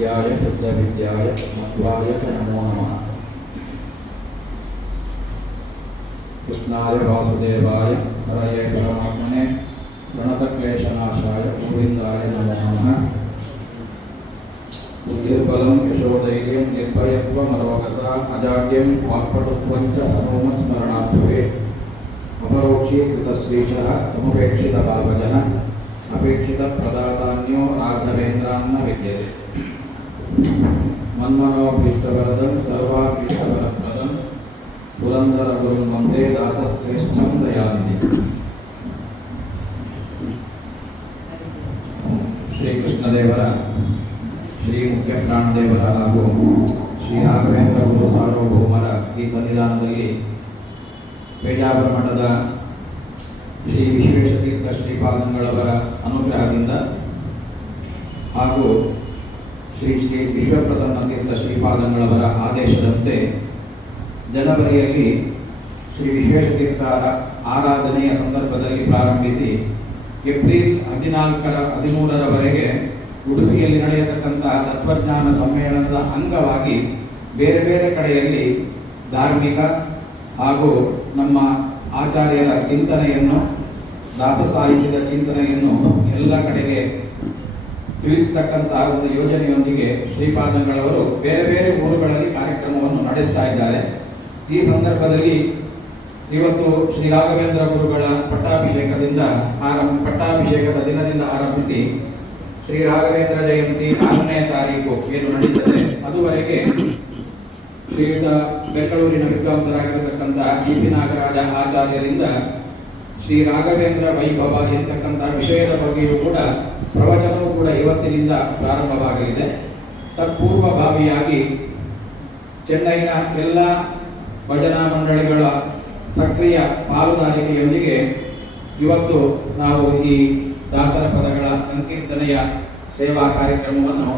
नित्याय शुद्धविद्याय मध्वाय च नमो नमः। कृष्णाय वासुदेवाय हरये परमात्मने प्रणतक्लेशनाशाय गोविन्दाय नमो नमः। बुद्धिर्बलं यशोधैर्यं निर्भयत्वमरोगता अजाड्यं वाक्पटुत्वं च हनुमत्स्मरणात् भवेत्। अपरोक्षीकृतश्रीशः समुपेक्षितभावजः अपेक्षितप्रदातान्यो राघवेन्द्रान्न विद्यते। मन्मनोभीष्टवरदं सर्वाभीष्टवरप्रदं पुरन्दरगुरुं वन्दे दासश्रेष्ठं दयानिधिं। ಶ್ರೀಕೃಷ್ಣದೇವರ ಶ್ರೀ ಮುಖ್ಯ ಪ್ರಾಣದೇವರ ಹಾಗೂ ಶ್ರೀ ರಾಘವೇಂದ್ರ ಗುರು ಸಾರ್ವಭೌಮರ ಈ ಸನ್ನಿಧಾನದಲ್ಲಿ ಪೇಜಾವರ ಮಠದ ಶ್ರೀ ವಿಶ್ವೇಶತೀರ್ಥ ಶ್ರೀಪಾದಂಗಳವರ ಅನುಗ್ರಹದಿಂದ ಹಾಗೂ ಶ್ರೀ ಶ್ರೀ ವಿಶ್ವಪ್ರಸನ್ನ ತೀರ್ಥ ಶ್ರೀಪಾದಂಗಳವರ ಆದೇಶದಂತೆ ಜನವರಿಯಲ್ಲಿ ಶ್ರೀ ವಿಶ್ವೇಶತೀರ್ಥರ ಆರಾಧನೆಯ ಸಂದರ್ಭದಲ್ಲಿ ಪ್ರಾರಂಭಿಸಿ ಏಪ್ರಿಲ್ 14-13ರವರೆಗೆ ಉಡುಪಿಯಲ್ಲಿ ನಡೆಯತಕ್ಕಂತಹ ತತ್ವಜ್ಞಾನ ಸಮ್ಮೇಳನದ ಅಂಗವಾಗಿ ಬೇರೆ ಬೇರೆ ಕಡೆಯಲ್ಲಿ ಧಾರ್ಮಿಕ ಹಾಗೂ ನಮ್ಮ ಆಚಾರ್ಯರ ಚಿಂತನೆಯನ್ನು ದಾಸ ಸಾಹಿತ್ಯದ ಚಿಂತನೆಯನ್ನು ಎಲ್ಲ ಕಡೆಗೆ ತಿಳಿಸತಕ್ಕಂತಹ ಒಂದು ಯೋಜನೆಯೊಂದಿಗೆ ಶ್ರೀಪಾದಂಗಳವರು ಬೇರೆ ಬೇರೆ ಊರುಗಳಲ್ಲಿ ಕಾರ್ಯಕ್ರಮವನ್ನು ನಡೆಸ್ತಾ ಇದ್ದಾರೆ. ಈ ಸಂದರ್ಭದಲ್ಲಿ ಇವತ್ತು ಶ್ರೀ ರಾಘವೇಂದ್ರ ಗುರುಗಳ ಪಟ್ಟಾಭಿಷೇಕದ ದಿನದಿಂದ ಆರಂಭಿಸಿ ಶ್ರೀ ರಾಘವೇಂದ್ರ ಜಯಂತಿ 4ನೇ ತಾರೀಕು ಏನು ನಡೀತದೆ ಅದುವರೆಗೆ ಶ್ರೀಯುತ ಬೆಂಗಳೂರಿನ ವಿದ್ವಾಂಸರಾಗಿರತಕ್ಕಂಥ ಡಿ.ಪಿ. ನಾಗರಾಜ ಆಚಾರ್ಯರಿಂದ ಶ್ರೀ ರಾಘವೇಂದ್ರ ವೈಭವ ಎಂತಕ್ಕಂಥ ವಿಷಯದ ಬಗ್ಗೆಯೂ ಕೂಡ ಪ್ರವಚನವೂ ಕೂಡ ಇವತ್ತಿನಿಂದ ಪ್ರಾರಂಭವಾಗಲಿದೆ. ತತ್ಪೂರ್ವಭಾವಿಯಾಗಿ ಚೆನ್ನೈನ ಎಲ್ಲ ಭಜನಾ ಮಂಡಳಿಗಳ ಸಕ್ರಿಯ ಪಾಲುದಾರಿಕೆಯೊಂದಿಗೆ ಇವತ್ತು ನಾವು ಈ ದಾಸರ ಪದಗಳ ಸಂಕೀರ್ತನೆಯ ಸೇವಾ ಕಾರ್ಯಕ್ರಮವನ್ನು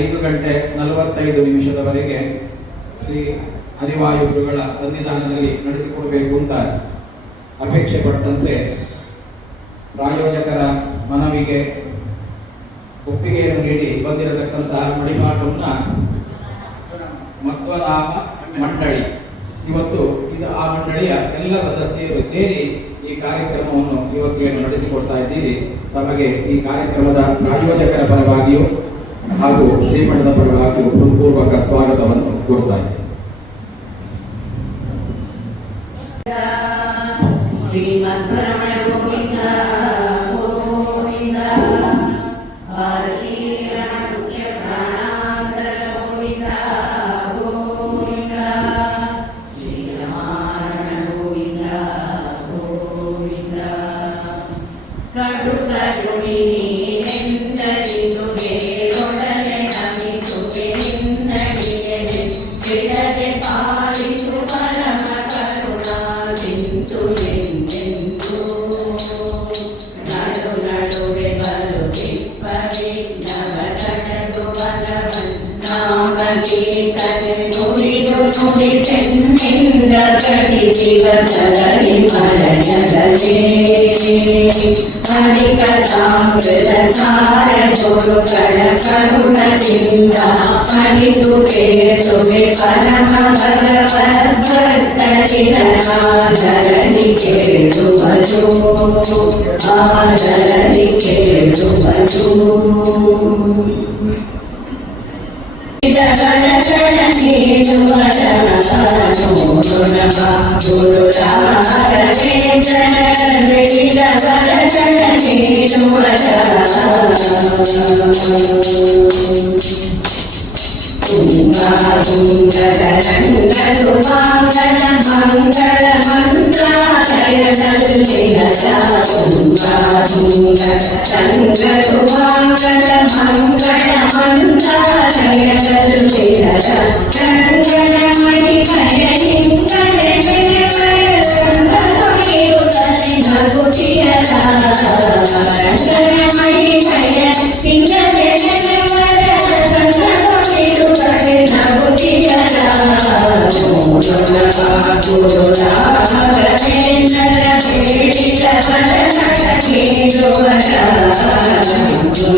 5:45 ಶ್ರೀ ಹರಿವಾಯು ಗುರುಗಳ ಸನ್ನಿಧಾನದಲ್ಲಿ ನಡೆಸಿಕೊಡಬೇಕು ಅಂತ ಅಪೇಕ್ಷೆ ಪಟ್ಟಂತೆ ಪ್ರಾಯೋಜಕರ ಮನವಿಗೆ ಒಪ್ಪಿಗೆಯನ್ನು ನೀಡಿ ಬಂದಿರತಕ್ಕಂತಹ ಮಡಿಪಾಠವನ್ನು ಮಧ್ವನಾಮ ಮಂಡಳಿ ಇವತ್ತು ಇದು ಆ ಮಂಡಳಿಯ ಎಲ್ಲ ಸದಸ್ಯರು ಸೇರಿ ಈ ಕಾರ್ಯಕ್ರಮವನ್ನು ಇವತ್ತು ನಡೆಸಿಕೊಡ್ತಾ ಇದ್ದೀರಿ. ತಮಗೆ ಈ ಕಾರ್ಯಕ್ರಮದ ಪ್ರಾಯೋಜಕರ ಪರವಾಗಿಯೂ ಹಾಗೂ ಶ್ರೀಮಠದ ಪರವಾಗಿಯೂ ಹೃತ್ಪೂರ್ವಕ ಸ್ವಾಗತವನ್ನು ಕೋರ್ತಾ ಇದ್ದೇನೆ.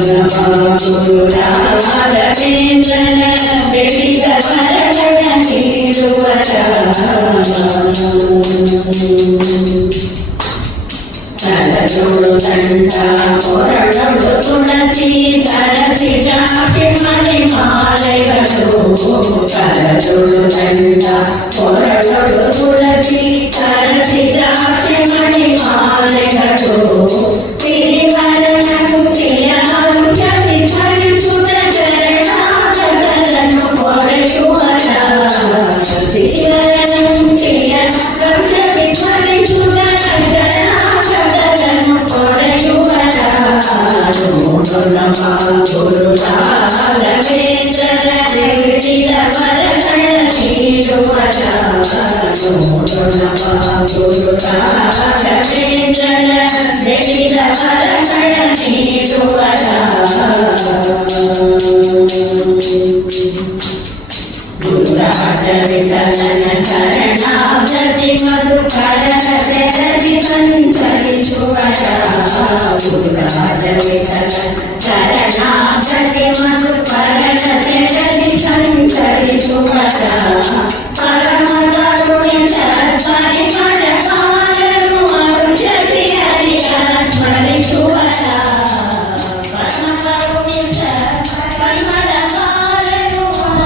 Guru ಗುರು ರಾಘವೇಂದ್ರನ ಬೆಳೆದ ವರಗಳ ನೀಡುವ ತಲದೊಳು ತಂಡ ಹೊರಡೊಳು ತುಳಸಿ ಧರಸಿ ಜಾಕೆ ಮಣಿ ಮಾಲೆಗಳು ತಲದೊಳು ತಂಡ ಹೊರಡೊಳು ತುಳಸಿ ಧರಸಿ ಜಾಕೆ ಮಣಿ ಮಾಲೆಗಳು ತಿರಿವರನನು ತಿಯರುಷದಿ ಧರಿಸುತ್ತ ಶರಣಾಗತರನ್ನು ಪೊರೆಯುವರ ತಿರಿವರನನು ತಿಯರುಷದಿ ಧರಿಸುತ್ತ ಶರಣಾಗತರನ್ನು ಪೊರೆಯುವರ ನಮ ಗುರು ರಾಘವೇಂದ್ರನ ಬೇಡಿದ ವರಗಳ ನೀಡುವರ ನಮ ಗುರು ರಾಘವೇಂದ್ರನ ಬೇಡಿದ ವರಗಳ ನೀಡುವರ ಗುರುರಾಜ ವಿಠಲನ ಶರಣಾಗತಿ ಮಧುಕರನ ತೆರದಿ ಸಂಚರಿಸುವರ ಗುರುರಾಜ ವಿಠಲನ ಶರಣಾಗತಿ ಮಧುಕರನ ತೆರದಿ ಸಂಚರಿಸುವರ ಪರಮ ಕರುಣಿತ ಪರಿಮಳ ಕಾಲನು ಔಷಧಿ ಹರಿಯ ಸ್ಮರಿಸುವರ ಪರಮ ಕರುಣಿತ ಪರಿಮಳ ಕಾಲನು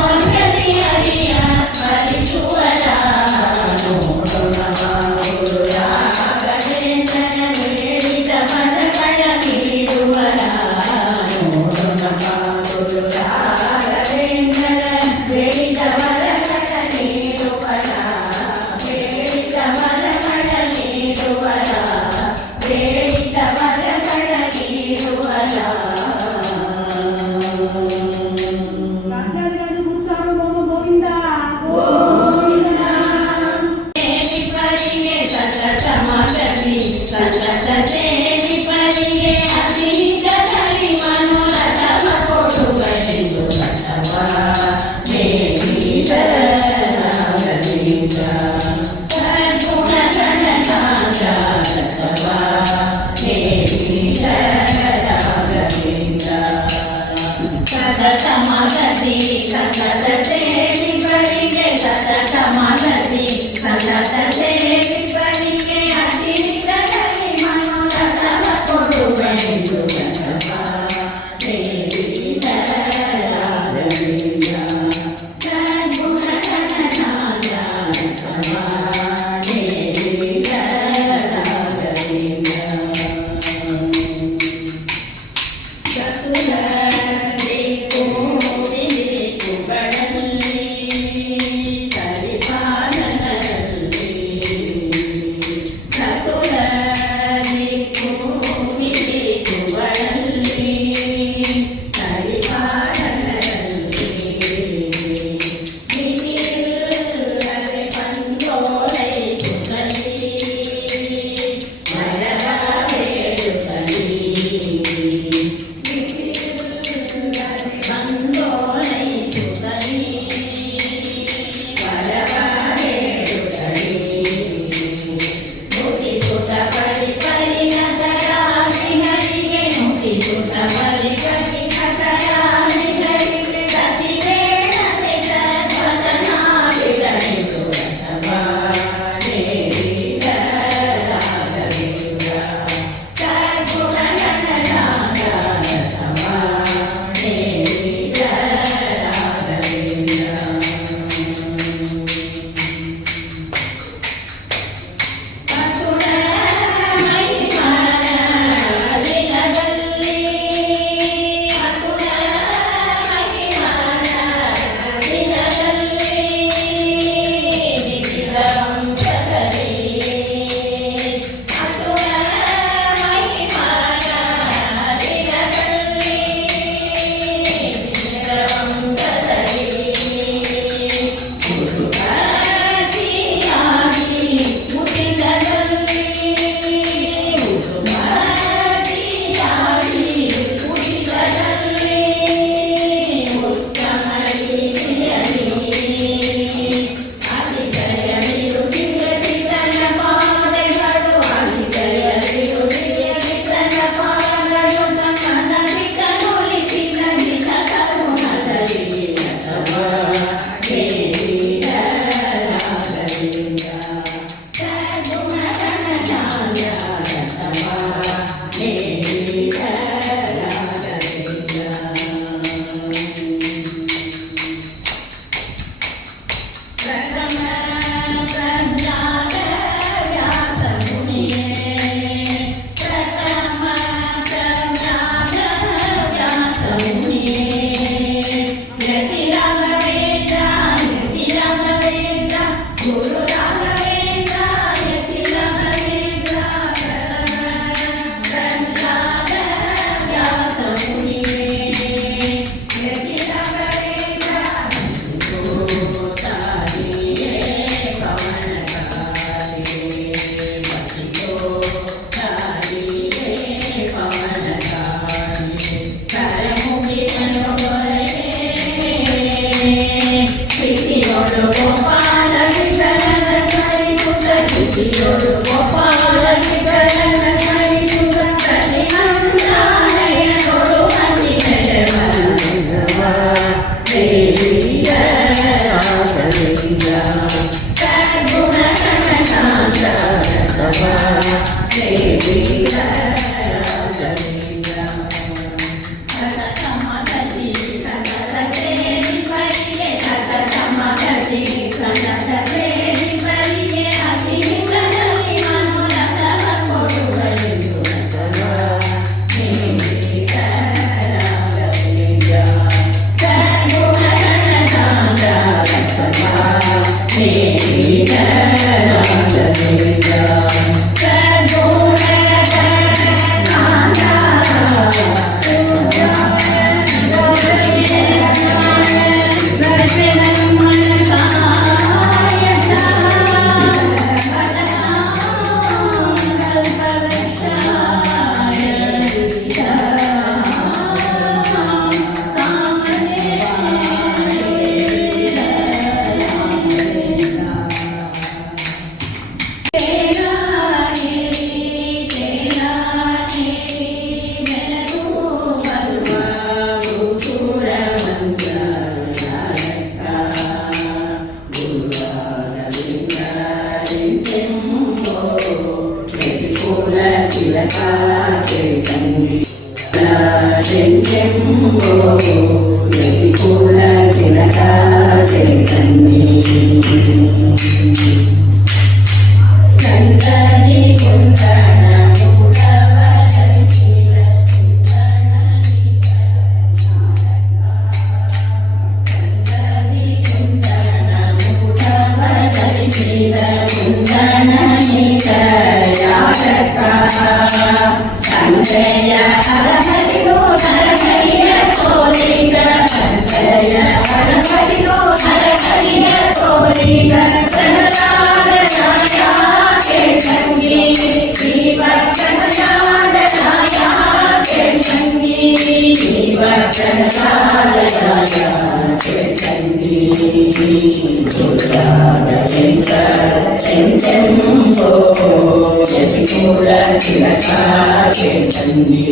ಔಷಧಿ ಹರಿಯ ಸ್ಮರಿಸುವರ ಗುರು ರಾಘವೇಂದ್ರನ ಬೇಡಿದ ವರಗಳ ನೀಡುವರ ಗುರು ರಾಘವೇಂದ್ರನ ಬೇಡಿದ ವರಗಳ ನೀಡುವರ ಬೇಡಿದ ವರಗಳ ನೀಡುವರ ಬೇಡಿದ ವರಗಳ ನೀಡುವರ ರಾಜಾದಿರಾಜ ಗುರುಸಾರ್ವಭೌಮ ಗೋವಿಂದ ದೇವಿಪರಿಗೆ ಸತತ ಮಗಲಿ ಸತತ ದೇವಿಪರಿಗೆ ಅತೀತದಲ್ಲಿ ಮನೋರಥವ ಕೊಡುವರೆಂದು ಕಟ್ಟವ ದೇವಿದ ರಾಘವೇಂದ್ರ ಸದ್ಗುಣ ಗಣನಾಥ ಕಟ್ಟವ ದೇವಿದ ರಾಘವೇಂದ್ರ ಸತತ ಮಗಲಿ ಸತತ ದೇವಿಪರಿಗೆ ಸತತ ಮಗಲಿ ಸತತ ದೇವಿಪರಿಗೆ ಅತೀತದಲ್ಲಿ ಮನೋರಥವ ಕೊಡುವೆಂದು ಕಟ್ಟವ ದೇವಿದ ರಾಘವೇಂದ್ರ ಸದ್ಗುಣ ಗಣನಾಥ ಕಟ್ಟವ ದೇವಿದ ರಾಘವೇಂದ್ರ ಸಸುರರಿ ಕೋವಿಲಿಕುಗಳಲ್ಲಿ ಸರಿಪಾಲನಲ್ಲಿ ಯತಿಕುಲ ತಿಲಕ ಚೈತನ್ಯ ಚಂದನಿ ಕುಂದಣ ಮೂಡವ ಚರಿತೀರ ಚಂದನಿ ಕುಂದಣ ಮೂಡವ ಚರಿತೀರ ಕುಂದಣ ನಿಜಯಾಗಕ ಸಂಜಯ ಹರಹರಿಯೋ ನರಹರಿಯ ಕೋರಿಗ ಸಂಜಯ ಹರಹರಿಯೋ ನರಹರಿಯ ಕೋರಿಗ ಸಂಗಿ ಜೀವ ಸಂಗಿ ಜೀವ ಯತಿಕುಲ ತಿಲಕ ಚೈತನ್ಯ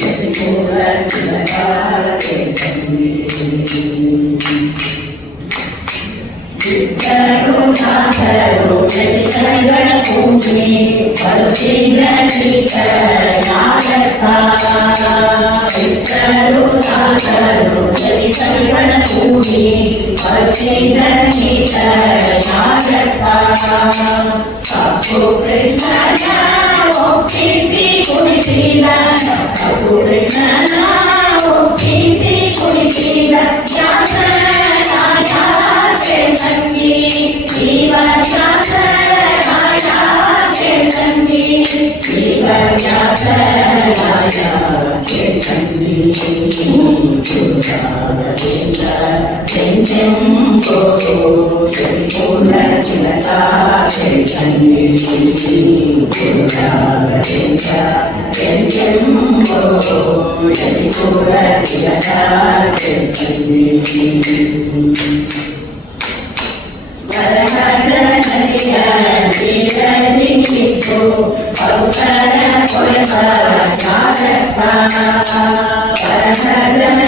ಯತಿಕುಲ ತಿಲಕ ಚಿತ್ತರು ನಾಥರು ಜಟಿಕೈಗಳ ಭೂಮಿ ಪರುತೀರ ನಾಯಕ ಚಿತ್ತರು ನಾಥರು ಜಟಿಕೈಗಳ ಭೂಮಿ ಪರುತೀರ ನಾಯಕ ಕಪ್ಪು ಕೃಷ್ಣನ ಒಪ್ಪಿಸಿ ಕುಣಿಸಿದ ಕಪ್ಪು ಕೃಷ್ಣನ ಒಪ್ಪಿಸಿ ಕುಣಿಸಿದ ಸಂಗಿ ಜೀವ ಸಂಗಿ ಜೀವ ಯತಿಕುಲ ತಿಲಕ ಚೈತನ್ಯ ಯತಿಕುಲ ತಿಲಕ ಹರಿಯ ಜೀವನಿತ್ತು ಪೌತರ ಕೊಳಬರ ಜಾಗಪ್ಪ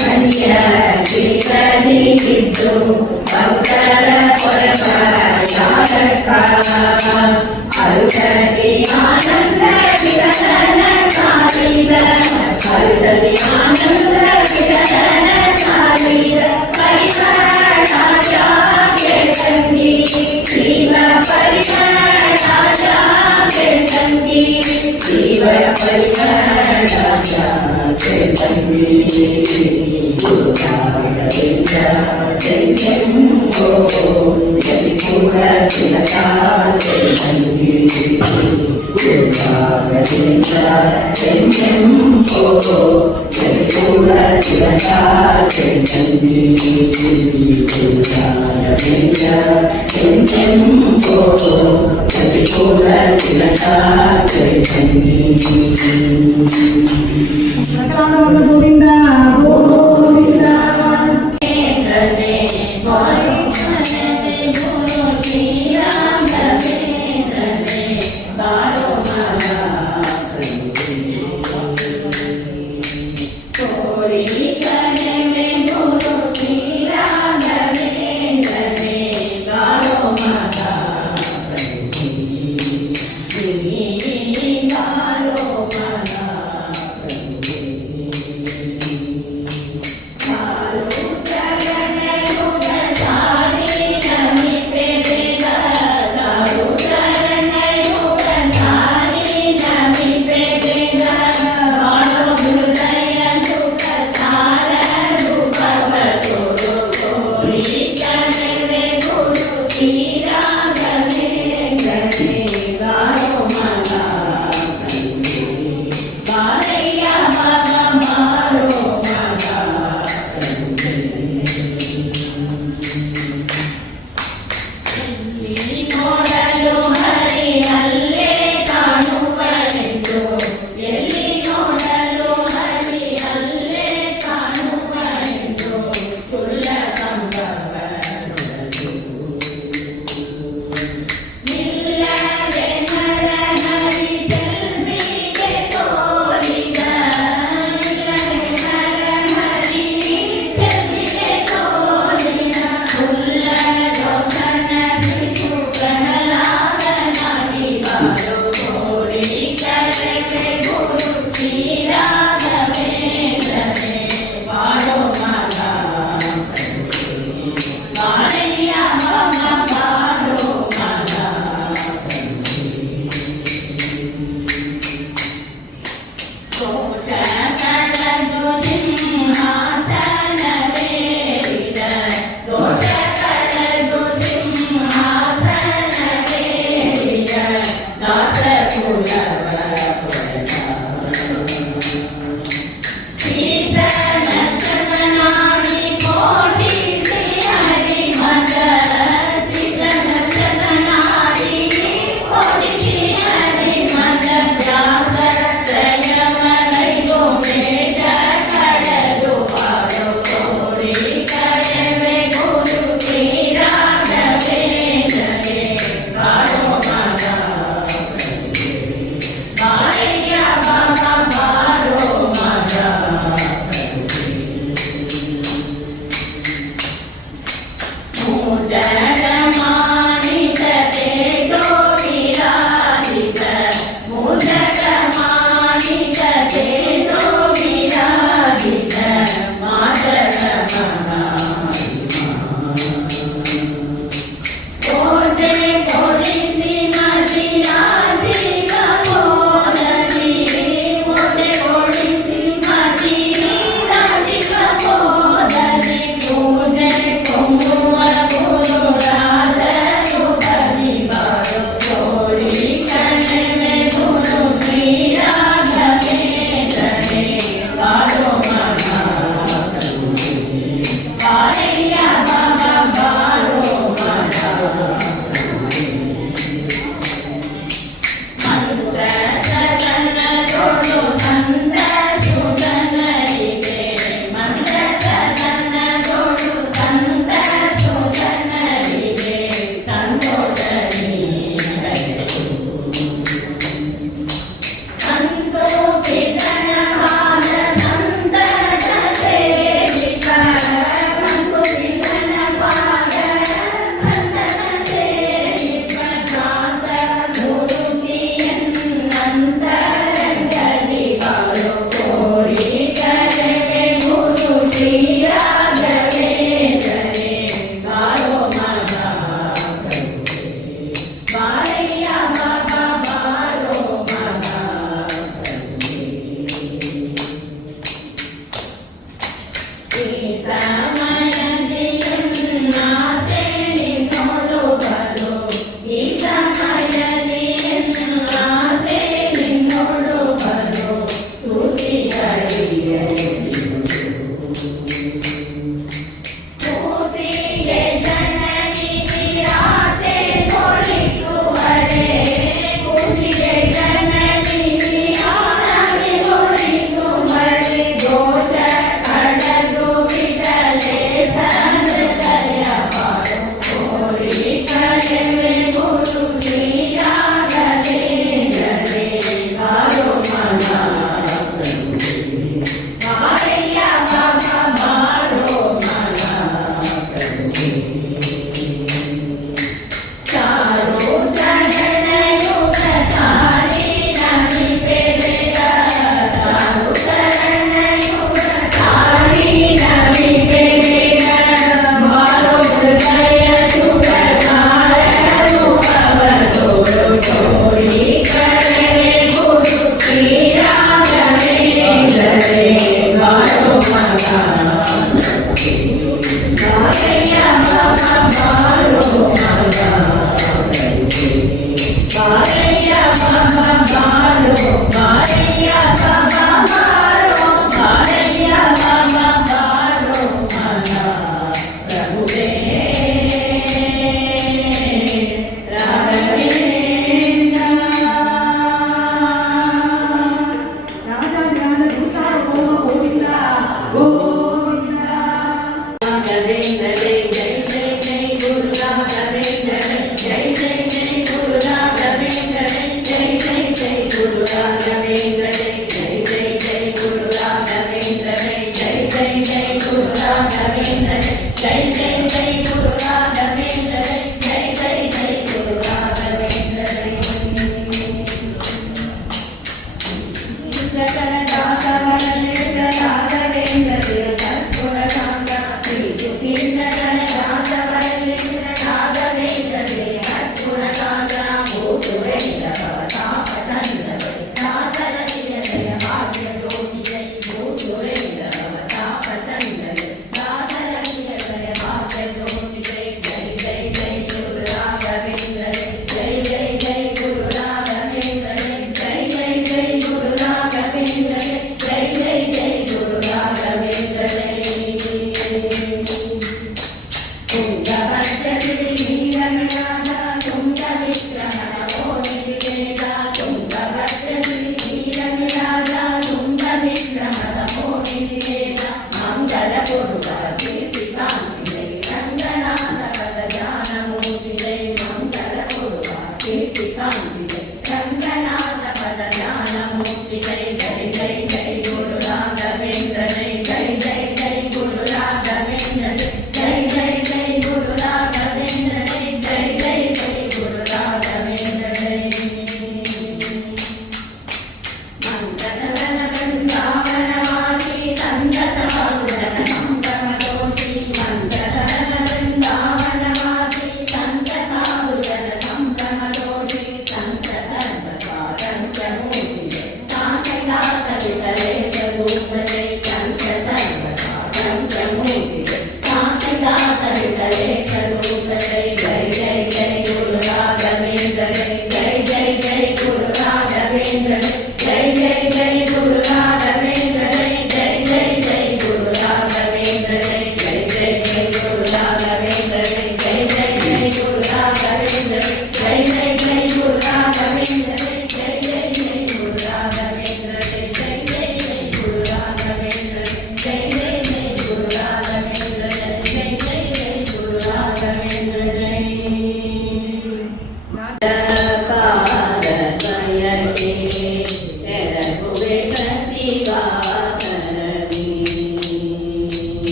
ಹರಿಯ ಜೀವನಿತ್ತು ಪೌತರ ಕೊಳಬರ ಜಾಗಪ್ಪ ಅರುಳದಿ ಆನಂದ ಚಿರತನ ಸಾರಿದ ಅರುಳದಿ ಆನಂದ ಚಿರತನ ಸಾರಿದ ಸಂಗಿ ಜೀವ ಸಂಗಿ ಜೀವ ಯತಿಕುಲ ತಿಲಕ ಯತಿಕುಲ ತಿಲಕ ಗೋವಿಂದ ಗೋವಿಂದ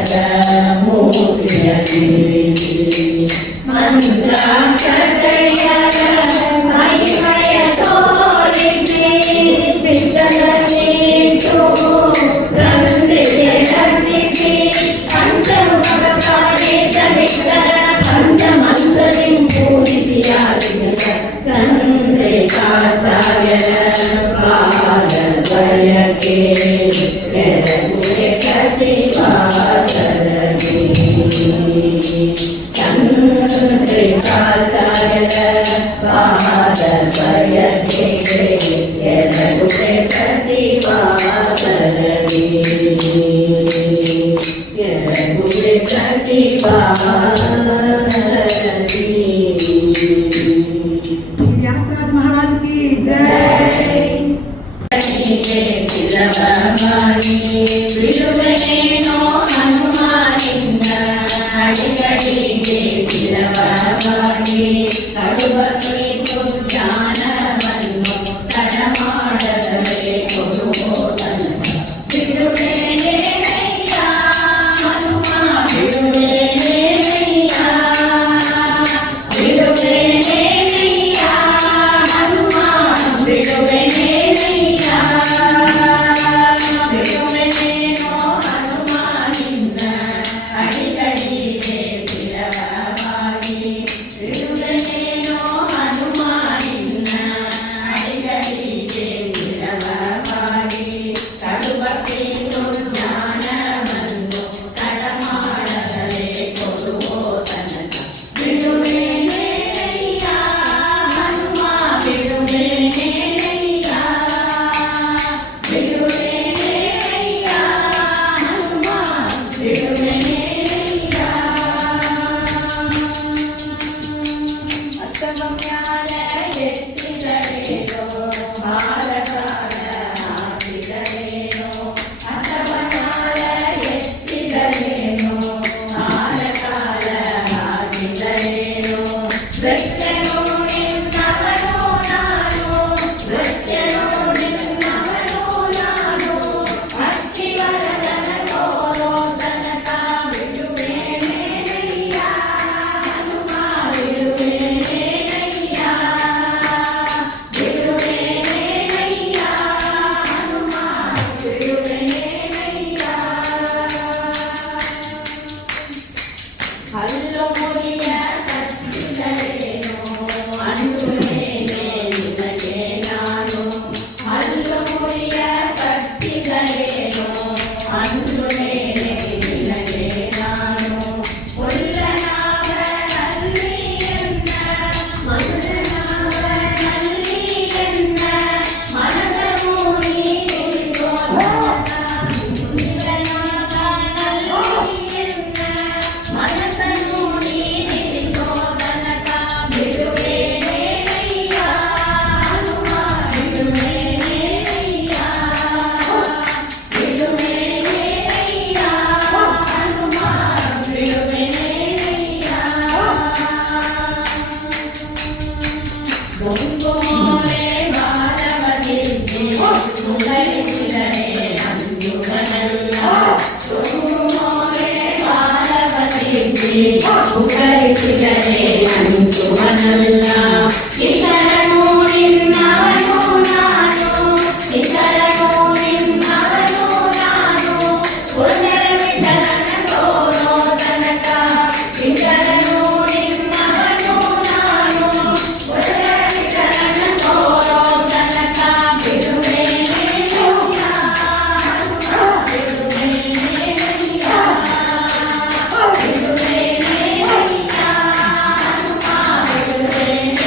Thank you. व्यासराज महाराज की जय। ಬಿಡುವೆನೇನೋ ಹನುಮಾನಿಂದ ಅಡಿಗಡಿಗೆ ಬಿಲವಾಗಿ ಕಡುಬ ಕುರಿತು ಜ್ಞಾನವನ್ನು ತಡ ಮಾಡದರೆ ಕೊಡುವುದನ್ನು ಬಿಡುವೆನೇನಯ್ಯ ಹನುಮ ಬಿಡುವೆನೇನಯ್ಯ ಬಿಡುವೆನೇನಯ್ಯ ಹನುಮ ಬಿಡುವೆನೇನಯ್ಯ ಬಿಡುವೆನೇನೋ ಹನುಮಾನಿಂದ ಅಡಿಗಡಿಗೆ ಬಿಲವಾಗಿ ಬಿಡುವೆನೇನೋ ಹನುಮಾನಿಂದ ಅಡಿಗಡಿಗೆ ಬಿಲವಾಗಿ ಕಡುಬ ಕುರಿತು ಜ್ಞಾನವನ್ನು ತಡ ಮಾಡದರೆ ಕೊಡುವ ತನಕ ಬಿಡುವೆನೇನಯ್ಯ ಹನುಮ ಬಿಡುವೆನೇನಯ್ಯ ಬಿಡುವೆನೇನಯ್ಯ ಹನುಮ ಬಿಡುವೆನೇನಯ್ಯ ಅತ್ತಮ್ಯಾಲ ಎತ್ತಿದರೇನೋ ಭಾರತಾಲ ಹಾಕಿದರೇನೋ ಅತ್ತಮ್ಯಾಲ ಎತ್ತಿದರೇನೋ ಭಾರತಾಲ ಹಾಕಿದರೇನೋ ಭೃತ್ಯನೋ ನಿನ್ನವನೋ ನಾನು ಭೃತ್ಯನೋ ನಿನ್ನವನೋ ನಾನು ಭಕ್ತಿವರದನ ತೋರೋ ತನಕ ಬಿಡುವೆನೇನಯ್ಯ ಹನುಮ ಬಿಡುವೆನೇನಯ್ಯ ಬಿಡುವೆನೇನಯ್ಯ ಹನುಮ ಬಿಡುವೆನೇನಯ್ಯ ಹಲ್ಲು ಮುರಿಯ ಕತ್ತಿದರೇನೋ ಅಂದುನೇನೆ ನಿನಗೆ ನಾನು ಹಲ್ಲು ಮುರಿಯ ಕತ್ತಿದರೇನೋ ಅಂದುನೇನೆ ನಿನಗೆ ನಾನು ಕೊಲ್ಲನಾವನಲ್ಲಿ ಎನ್ನ ಮಲ್ಲನಾವನಲ್ಲಿ ಎನ್ನ ಮನದ ಮೂಡಿ ನಿಂತೋ ಮನಸ ನೋಡಿ ನಿಂತೋ ತನಕ ಬಿಡುವೆನೇನಯ್ಯ ಹನುಮ ಬಿಡುವೆನೇನಯ್ಯ ಬಿಡುವೆನೇನಯ್ಯ ಹನುಮ ಬಿಡುವೆನೇನಯ್ಯ ಗುಂಗುಮೋರೆ ಬಾಲವದಿದ್ದೆ ಮುಗರಿಸಿದರೆ ಅಂಜುಗನಲ್ಲ ಗುಂಗುಮೋರೆ ಬಾಲವದಿದ್ದೆ ಮುಗರಿಸಿದರೆ ಅಂಜುಗನಲ್ಲ ಇತರನು ನಿನ್ನವನು ನಾನು ಇತರನು ನಿನ್ನವನು ನಾನು ಪುಣ್ಯರ ವಿಠಲನ ತೋರೋ ತನಕ ಇತರನು ನಿನ್ನವನು ನಾನು ಪುಣ್ಯರ ವಿಠಲನ ತೋರೋ ತನಕ ಬಿಡುವೆನೇನಯ್ಯ ಹನುಮ ಬಿಡುವೆನೇನಯ್ಯ ಬಿಡುವೆನೇನಯ್ಯ ಹನುಮ ಬಿಡುವೆನೇನಯ್ಯ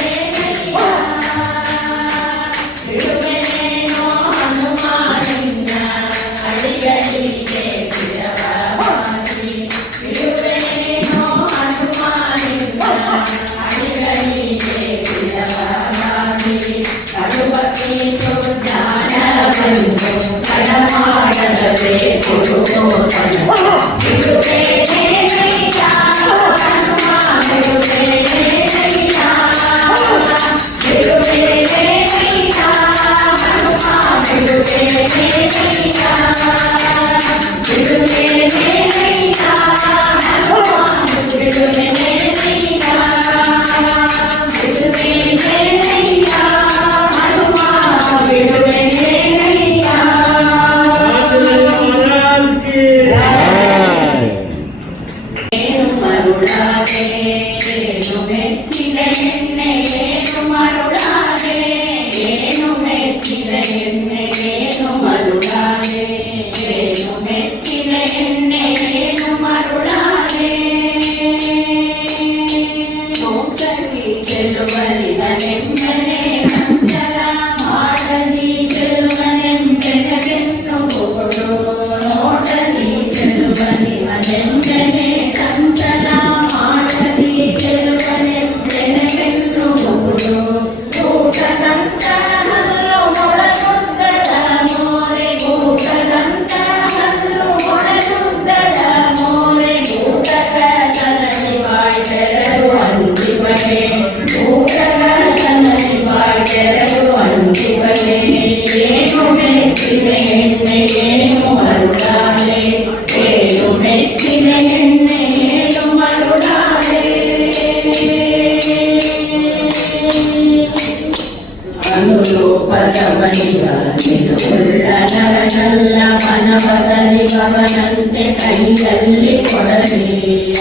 ಭಗವನಿಗ ನಿರುಳ್ಳ ನರನಲ್ಲ ಮನವದಲ್ಲಿ ಭವನಂತೆ ಕೈಯಲ್ಲಿ ಕೊಡಲಿ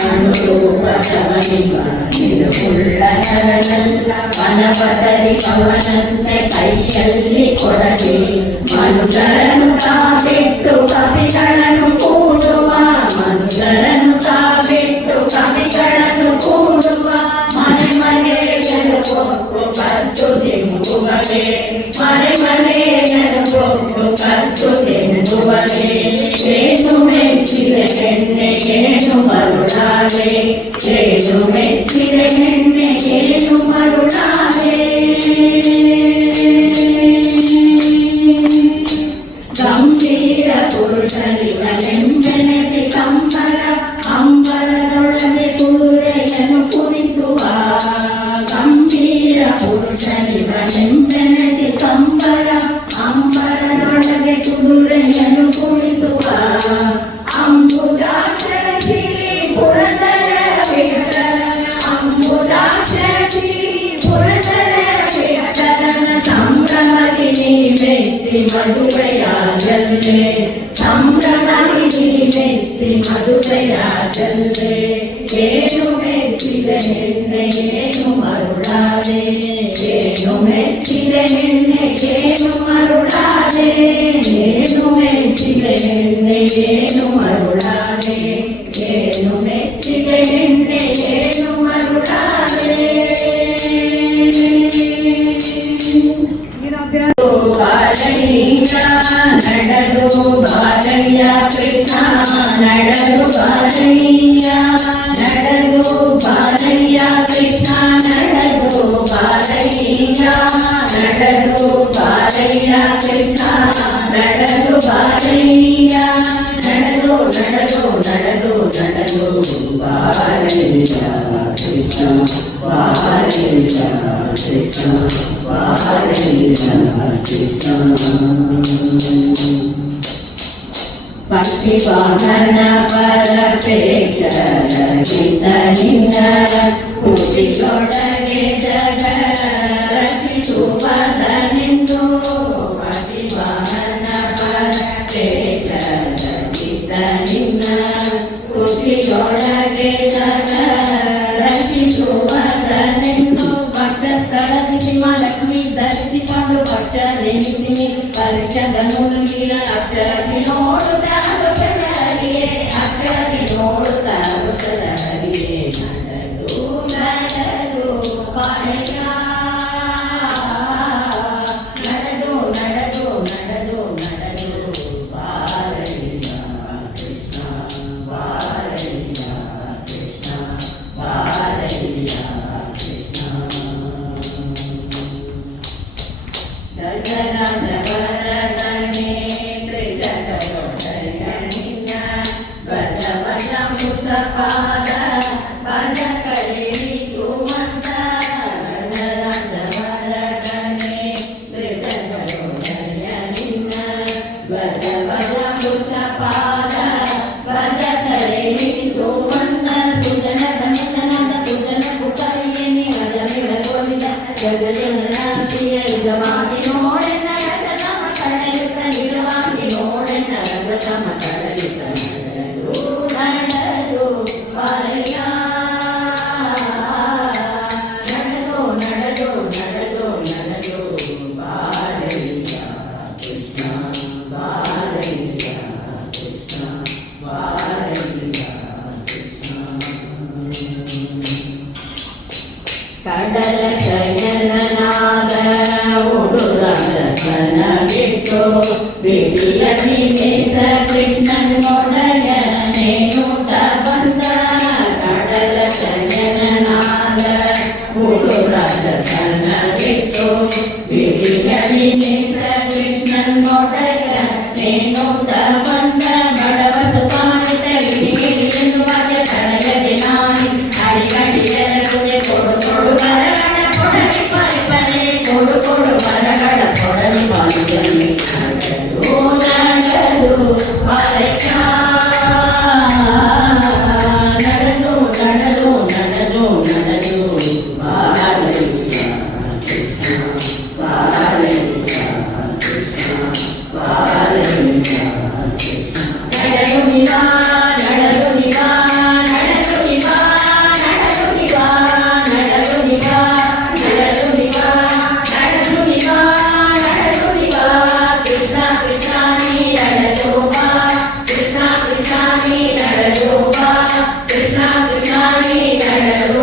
ಅನುರೂಪ ಭವನಿಗ ನಿರುಳ್ಳ ನರನಲ್ಲ ಮನವದಲ್ಲಿ ಭವನಂತೆ ಕೈಯಲ್ಲಿ ಕೊಡಲಿ ಮನುಷ್ಯರನ್ನು ಬಿಟ್ಟು ಕವಿಗಳನ್ನು ಕೂಡುವ ಮನುಷ್ಯರನ್ನು ಬಿಟ್ಟು ಕವಿಗಳನ್ನು ಕೂಡುವ ಮನೆ ಮನೆಯನ್ನು ಕೊಟ್ಟು ಕದ್ದು ತಿಂಬುವರೆ ಮನೆ ಮನೆಯನ್ನು ಕೊಟ್ಟು ಕದ್ದು ತಿಂಬುವರೆ ಏನು ಮೆಚ್ಚಿದೆ ಹೆಣ್ಣೆ ಏನು ಮರುಳಾದೆ ಏನು ಮೆಚ್ಚಿದೆ ಹೆಣ್ಣೆ ಏನು ಮರುಳಾದೆ ಗಂಭೀರ ಪುರುಷನಿವನೆಂಬೆನತಿ ಕಂಬರ ಅಂಬರದೊಳಗೆ ಕುದುರೆಯನ್ನು ಕುಣಿಸುವ ಗಂಭೀರ ಪುರುಷನಿವನೆಂಬೆನತಿ ಕಂಬರ ಅಂಬರದೊಳಗೆ ಕುದುರೆಯನ್ನು ಕುಣಿಸುವ ಅಂಬುದಾಕ್ಷರಿ ಪುರದರ ವಿಠಲನ ಅಂಬುದಾಕ್ಷರಿ ಪುರದರ ವಿಠಲನ ಸಂಭ್ರಮದಿ ಮೆಚ್ಚಿ ಮದುವೆಯಾಗಲ್ಲೇ ಸಂಭ್ರಮದಿ ಮೆಚ್ಚಿ ಮದುವೆಯಾಗಲ್ಲೇ ಏನು ಮೆಚ್ಚಿದೆ ಹೆಣ್ಣೆ ಏನು ಮರುಳಾದೆ ಏನು ಮೆಚ್ಚಿದೆ ಹೆಣ್ಣೆ ಏನು ಮರುಳಾದೆ ಏನು ಮೆಚ್ಚಿದೆ ಹೆಣ್ಣೆ ಏನು ಮರುಳಾದೆ ಏನು ಮೆಚ್ಚಿದೆ ಹೆಣ್ಣೆ ಏನು ಮರುಳಾದೆ ಬಾಲಯ್ಯ ನಡೆದು ಬಾಲಯ್ಯ ಕೃಷ್ಣ ನಡೆದು ಬಾಲಯ್ಯ ನಡೆದು ಬಾಲಯ್ಯ ಕೃಷ್ಣ ನಡೆದು ಬಾಲಯ್ಯ ನಡೆದು ಬಾಲಯ್ಯ ಕೃಷ್ಣ ನಡೆದು ಬಾಲಯ್ಯ ನಡೆದು ನಡೆದು ನಡೆದು ನಡೆದು ಬಾಲಯ್ಯ ಕೃಷ್ಣ ಬಾಲಯ್ಯ ಕೃಷ್ಣ ಭಕ್ತಿ ವಾಹನ ಪರಪೇಕ್ಷರ ಗೀತನಿಂದ ಹುಟ್ಟಿಯೊಳಗೆ ಜಗ ರಚಿಸುವದನೆಂದು ಭಕ್ತಿ ವಾಹನ ಪರಪೇಕ್ಷರ ಗೀತನಿಂದ ಹುಟ್ಟಿಯೊಳಗೆ ಜಗ ರಚಿಸುವದನೆಂದು ಭಕ್ತ ಸ್ಥಳದಲ್ಲಿ ಲಕ್ಷ್ಮಿ ಧರಿಸಿಕೊಂಡು ಭಕ್ತ ನೆನೆಸಿ ಪರೀಕ್ಷದ ಮುಳುಗಿನ ಅಕ್ಷರದಿ ನೋಡುತ್ತ ಹರಿಯೇ ಅಕ್ಷರದಿ ನೋಡುತ್ತ ಹರಿಯೇ ನಡೆದು ನಡೆದು ಬಾಲಯ್ಯ ನಡೆದು ನಡೆದು ನಡೆದು ನಡೆದು ಬಾಲಯ್ಯ ಕೃಷ್ಣ ಬಾಲಯ್ಯ ಕೃಷ್ಣ ಬಾಲಯ್ಯ ಗಗನವರದನೆ ತ್ರಿಜಗದೊಡೆಯನಿನ ಬಸವನ ಮುಸಪಾದ ಪದ ಕಳಿಸುವಂತ ಗಗನವರದನೆ ತ್ರಿಜಗದೊಡೆಯನಿನ ಬಸವನ ಮುಸಪಾದ ಪದ ಕಳಿಸುವಂತ ಸುಜನದ ನಿಧನದ ಸುಜನ ಕುಕರಿಯನಿ ಅಜಮಿಳಗೊಳಿದ ಜಗಜನರಾತಿಯ ಇಜವಾಗಿ ನೋಡೆನ ರಜತಮ ಕಡಲಿತ ನಿರವಾಗಿ ನೋಡೆನ ರಜತಮ ಕಡಲಿತ ನಡೆದು ನಡೆದು ಬಾಲಯ್ಯ ನಡೆದು ನಡೆದು ನಡೆದು ನಡೆದು ಬಾಲಯ್ಯ ಕೃಷ್ಣ ಬಾಲಯ್ಯ ಕೃಷ್ಣ ಬಾಲಯ್ಯ ಕಡಲ ಶಯನನಾದ ಉಡುರನ ಬಿಟ್ಟು ಬಿಡಿಯ ನಿಮೇತ ಕೃಷ್ಣನೊಡೆಯ ನೇನುಟ ಬಂದ ಕಡಲ ಶಯನನಾದ ಉಡುರನ ಬಿಟ್ಟು ಬಿಡಿಯ ನಿಮೇತ ಕೃಷ್ಣನೊಡೆಯ ನೇನುಟ ಬಂದ ಬಡವಸ ಪಾಣಿತ ಗಿಡಿಗಿಡಿಯನ್ನು ಬಾಯ ಕಡಲಗೆ ನಾಯಿ ಅಡಿಗಡಿಯರ ಕೊಡೆ ಕೊಡು ಕೊಡು ಬರಗಡ ಕೊಡಲಿ ಪರಿ ಪರಿ ಕೊಡು ಕೊಡು ಬರಗಡ ಕೊಡಲಿ ಪರಿ ಪರಿ ನಡೆದು ನಡೆದು ಬಾಲಯ್ಯ Thank you.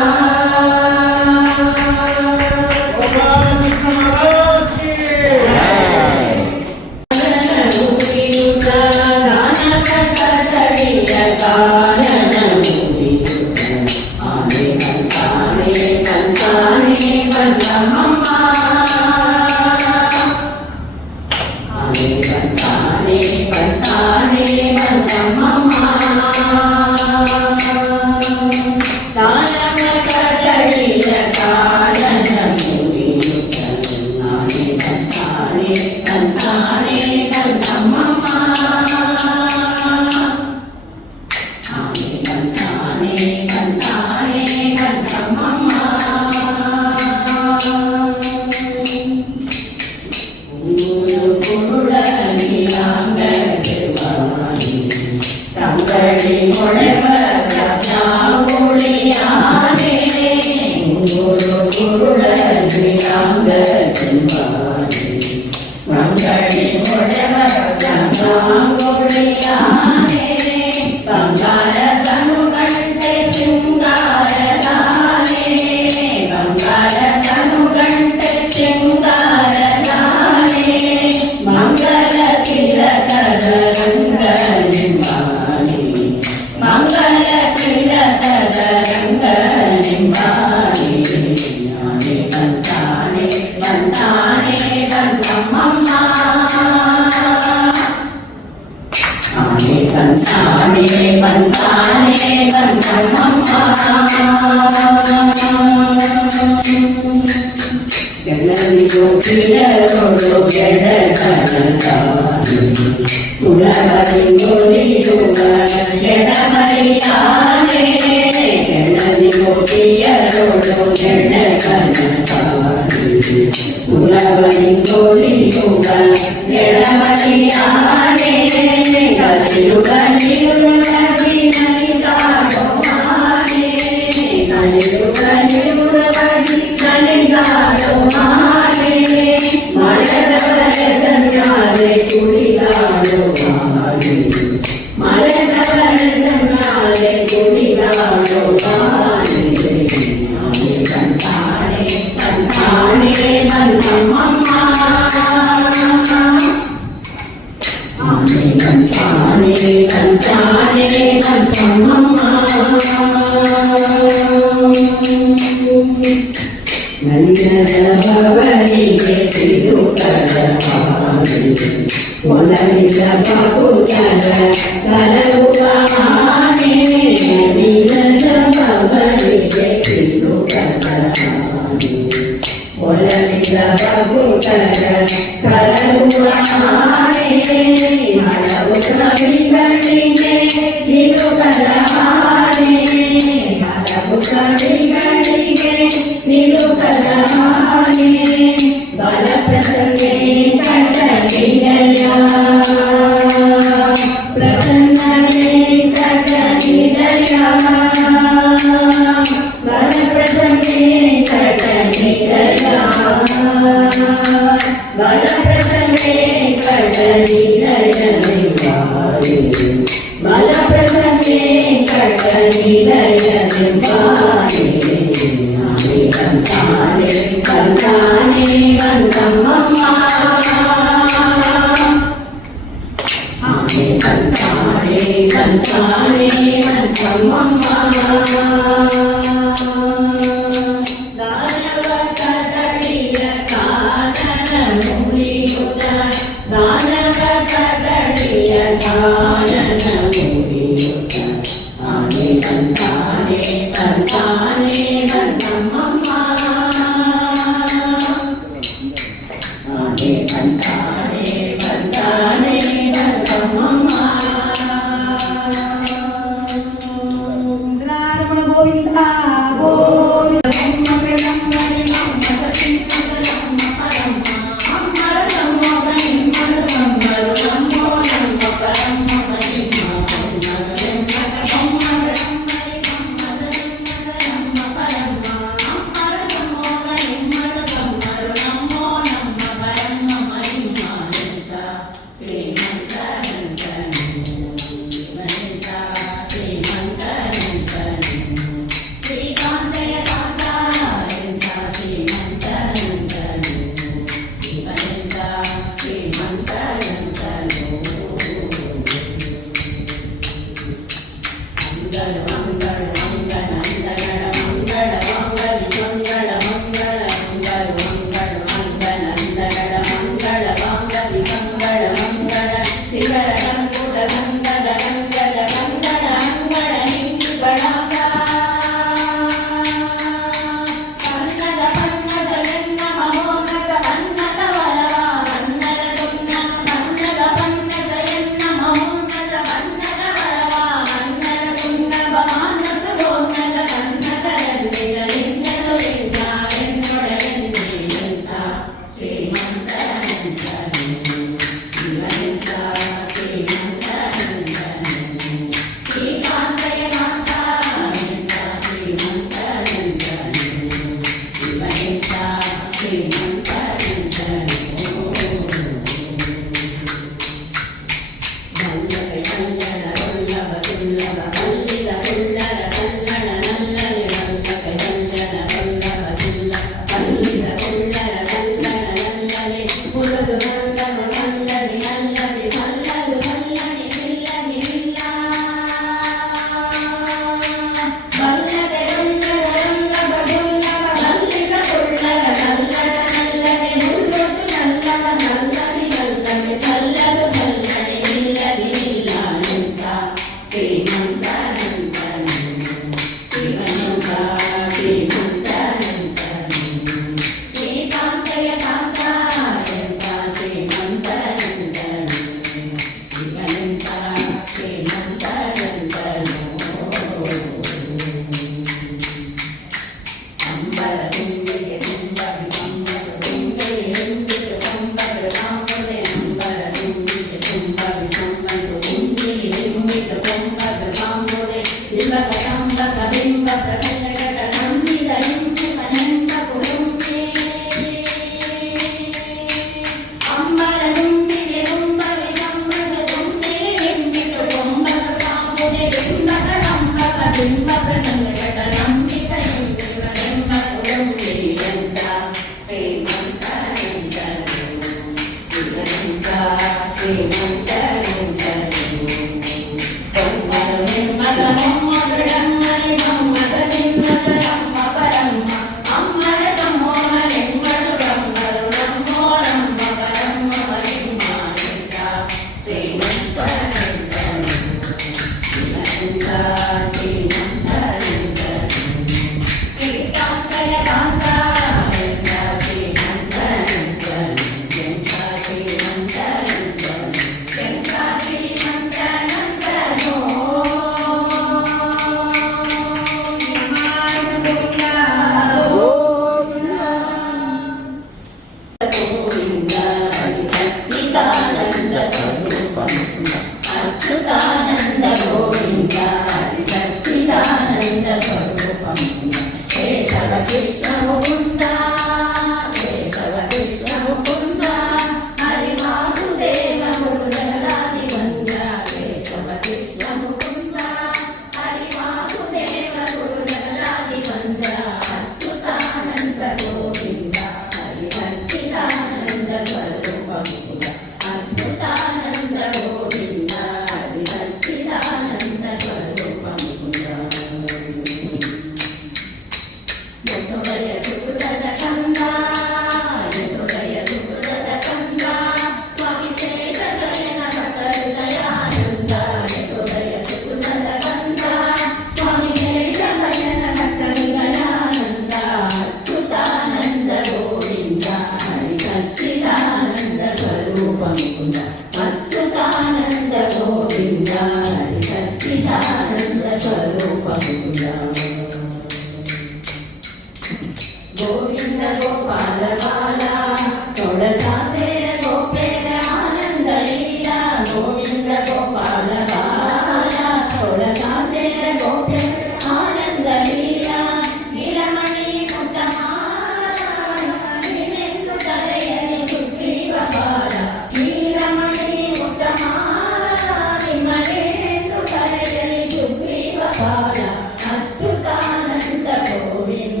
ಅಚ್ಯುತಾನಂದ ಗೋವಿಂದ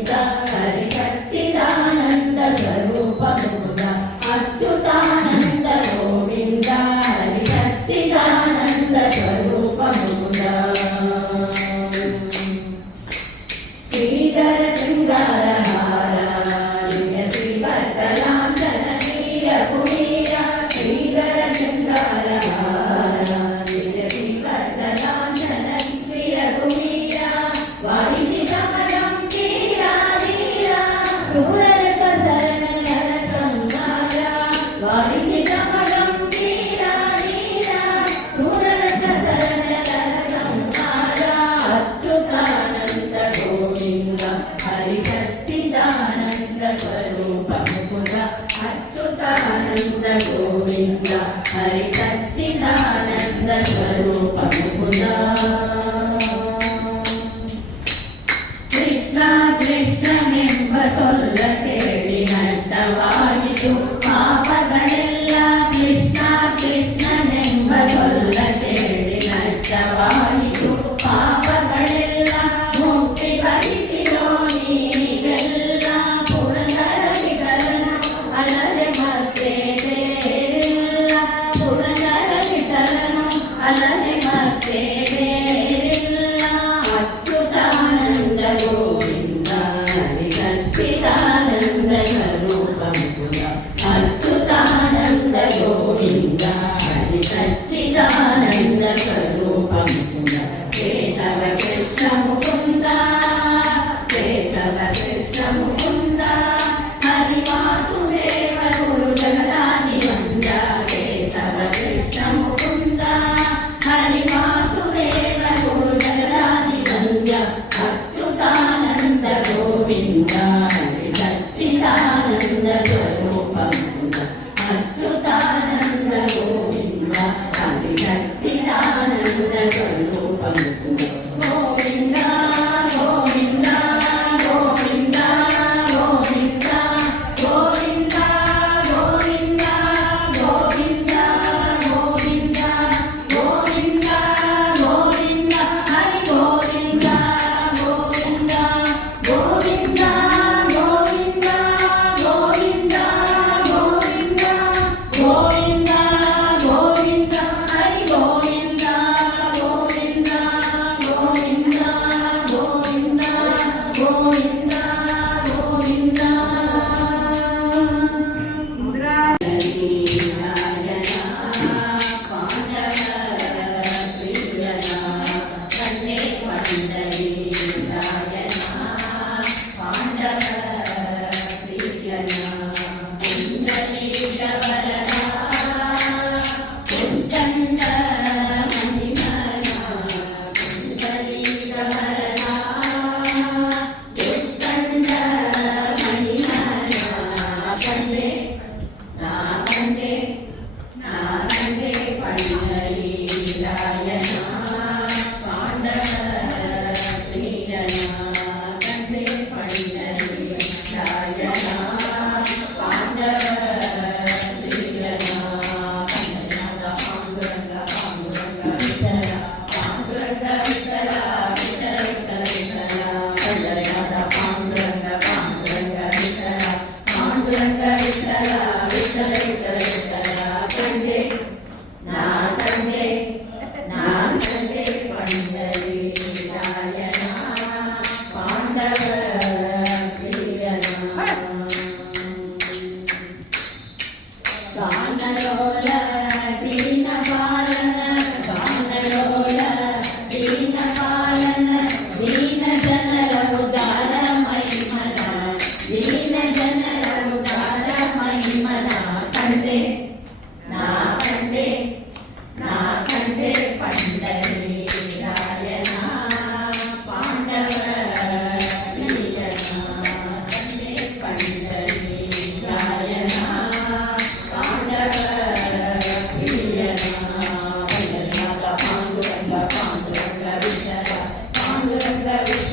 ಹರಿ ಸಚ್ಚಿದಾನಂದ ಸ್ವರೂಪ वारिजितमदं वीरा वीरा क्रूररसधरनगर संहारा वारिजितमदं वीरा वीरा क्रूररसधरनगर संहारा अच्युतानन्द गोविन्द हरि सच्चिदानन्द स्वरूप मुकुन्द अच्युतानन्द गोविन्द हरि सच्चिदानन्द स्वरूप मुकुन्द ಕೃಷ್ಣ ಕೃಷ್ಣನೆಂಬ ಸೊಲ್ಲ ಕೇಳಿ ನಷ್ಟವಾಯಿತು ಪಾಪಗಳೆಲ್ಲ ಕೃಷ್ಣ ಕೃಷ್ಣನೆಂಬ ಸೊಲ್ಲ ಕೇಳಿ ನಷ್ಟವಾಯಿತು ಪಾಪಗಳೆಲ್ಲ ಮುಕ್ತಿ ಬರಿಸಿರೋ ನೀವೆಲ್ಲ ಪುರಂದರ ವಿಠಲನ ಅಲ್ಲದೆ ಮತ್ತೆ ಬೇರೆಲ್ಲ ಪುರಂದರ ವಿಠಲನ ಅಲ್ಲದೆ ಮತ್ತೆ ಬೇರೆಲ್ಲ ಅಚ್ಯುತಾನಂದ ಗೋವಿಂದ ಹರಿ ಸಚ್ಚಿದಾನಂದ ಸ್ವರೂಪ ಮುಕುಂದ ಅಚ್ಯುತಾನಂದ ಗೋವಿಂದ ಹರಿ ಸಚ್ಚಿದಾನಂದ ಸ್ವರೂಪ ಮುಕುಂದ ಕೇಶವ ಕೃಷ್ಣ ಮುಕುಂದ ಕೇಶವ ಕೃಷ್ಣ ಮುಕುಂದ ಹರಿ ವಾಸುದೇವ ಗುರು ಜಗದಾನಿ ಬಂದ ಕೇಶವ ಕೃಷ್ಣ ಮುಕುಂದ ಹರಿ ವಾಸುದೇವ ಗುರು ಜಗದಾನಿ ಬಂದ ಅಚ್ಯುತಾನಂದ ಗೋವಿಂದ ಹರಿ ಸಚ್ಚಿದಾನಂದ ಸ್ವರೂಪ ಮುಕುಂದ ಅಚ್ಯುತಾನಂದ ಗೋವಿಂದ ಹರಿ ಸಚ್ಚಿದಾನಂದ ಸ್ವರೂಪ ಮುಕುಂದ ಗೋವಿಂದ ಗೋವಿಂದ ಗೋವಿಂದ ಗೋವಿಂದ ಗೋವಿಂದ ಗೋವಿಂದ ಗೋವಿಂದ ಗೋವಿಂದ ಗೋವಿಂದ ಗೋವಿಂದ ಹರಿ ಗೋವಿಂದ ಗೋವಿಂದ ಗೋವಿಂದ ಗೋವಿಂದ ಗೋವಿಂದ ಗೋವಿಂದ ಗೋವಿಂದ ಗೋವಿಂದ ಹರಿ ಗೋವಿಂದ ಗೋವಿಂದ ಗೋವಿಂದ ಗೋವಿಂದ ಗೋವಿಂದ ಗೋವಿಂದ ಇಂದಿರಾ Panduranga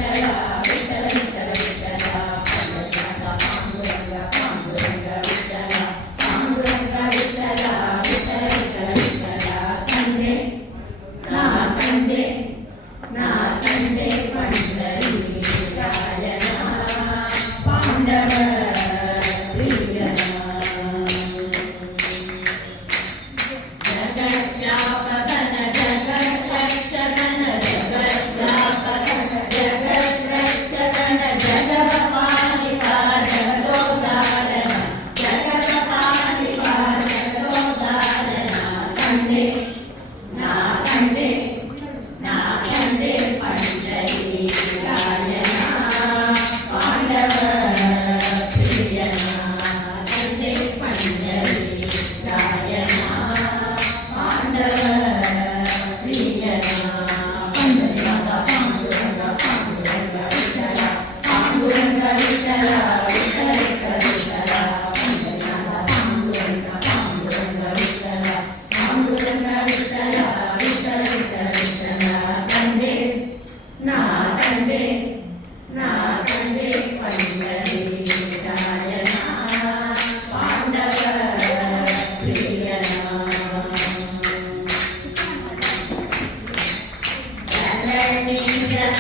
ನಾ ಕಂಡೆ ಪಂಡರೀಕಾಯನ ಪಾಂಡವ ಪ್ರಿಯನ ಧರಣೀಧರ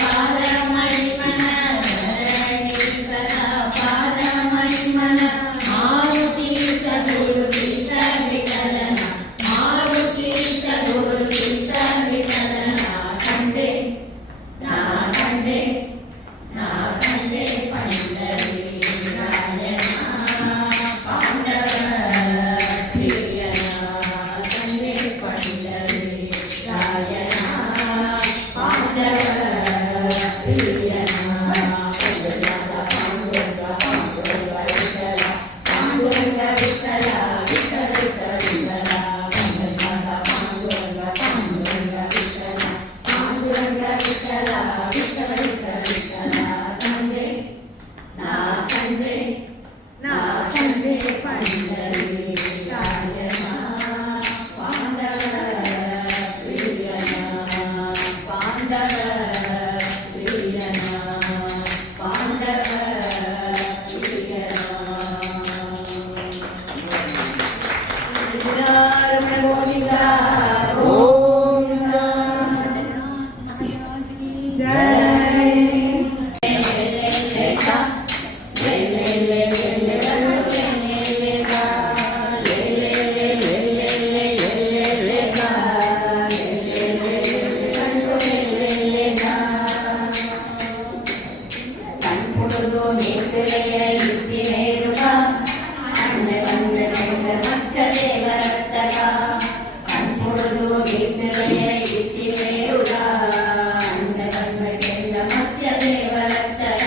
ಪಾರಮಣಿಮನ ಧರಣೀಧರ ಪಾರಮಣಿಮನ ಮಾರುತಿ ಸದ್ಗುರುತಿ ವಿಠಲನ ಮಾರುತಿ ಸದ್ಗುರುತಿ ವಿಠಲನ ಕಂಡೆ ನಾ ಕಂಡೆ ಪಂಡರೀಕಾಯನ ಪಾಂಡವ ಪ್ರಿಯನ ಕಂಡೆ ಪಂಡರೀಕಾಯನ ಪಾಂಡವ ಪ್ರಿಯನ ಪಾಂಡುರಂಗ ವಿಠಲ ವಿಠಲ ವಿಠಲ ಪಾಂಡುರಂಗ ವಿಠಲ ಪಾಂಡುರಂಗ ವಿಠಲ ವಿಠಲ ವಿಠಲ ಕಂಡೆ ನಾ ಕಂಡೆ ಪಂಡರೀಕಾಯನ ಪಾಂಡವ ಪ್ರಿಯನ ಪಾಂಡವ ಪ್ರಿಯನ ಪಾಂಡವ ಪ್ರಿಯನ ಗೋವಿಂದ ಗೋವಿಂದ जय ಕಣ್ಹುಡುದು ನೇತುಲೆಯ ಇಚ್ಚಿ ಮೇರುಗ ಅಣ್ಣೆ ಬಂದ ಮಚ್ಚ ದೇವರತ್ತಗ ಕಣ್ಹುಡುದು ನೇತುಲೆಯ ಇಚ್ಚಿ ಮೇರುಗ ಅಣ್ಣೆ ಬಂದ ಮಚ್ಚ ದೇವರತ್ತಗ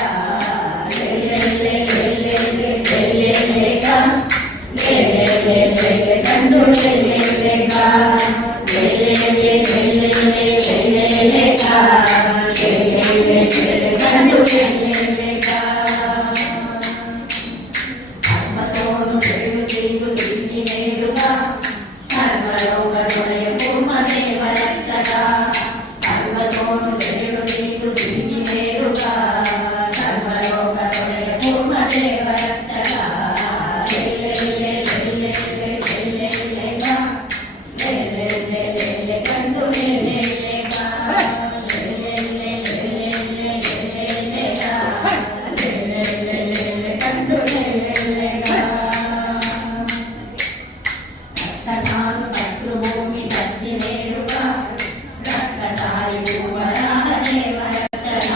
ಕಂಡು ಧರ್ಮತೋನು ಬೆಳೆಯುತ್ತೀರು ಪ್ರೀತಿ ಮೇರುಗ ಧರ್ಮಲೋಕದೊಳೆಯ ಪೂರ್ವ ದೇವರತ್ತಗ ಧರ್ಮತೋನು ಬೆಳೆಯುತ್ತೀರು ಪ್ರೀತಿ ಮೇರುಗ ಧರ್ಮಲೋಕದೊಳೆಯ ಪೂರ್ವ ದೇವರತ್ತಗ ಕಂಡು ರಕ್ತದಾನು ಭೂಮಿ ಕತ್ತಿ ಮೇರುಗ ರಕ್ತದಾರಿ ಭೂವರಾಹ ದೇವರತ್ತಗ